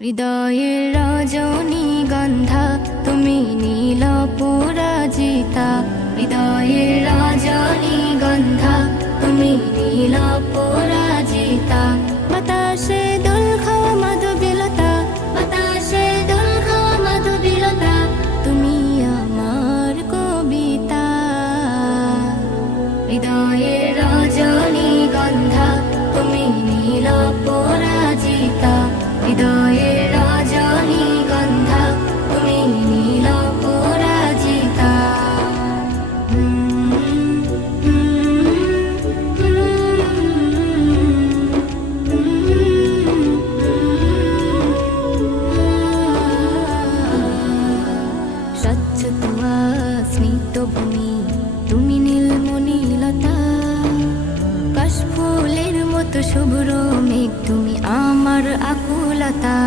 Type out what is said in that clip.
হৃদয়ের রজনীগন্ধা তুমি নীল পরাজিতা, হৃদয়ের রজনীগন্ধা তুমি নীল পরাজিতা। বাতাসে দোল খাওয়া মাধবীলতা, বাতাসে দোল খাওয়া মাধবীলতা, তুমি আমার কবিতা। হৃদয়ের রজনীগন্ধা তুমি নীল পরাজিতা, হৃদয়ের রজনীগন্ধা তুমি নীল পরাজিতা। স্বচ্ছ তুয়া স্নিগ্ধ ভূমি তুমি নীলমণিলতা, কাশফুলের মতো শুভ্র মেঘ তুমি আমার আকুলতা।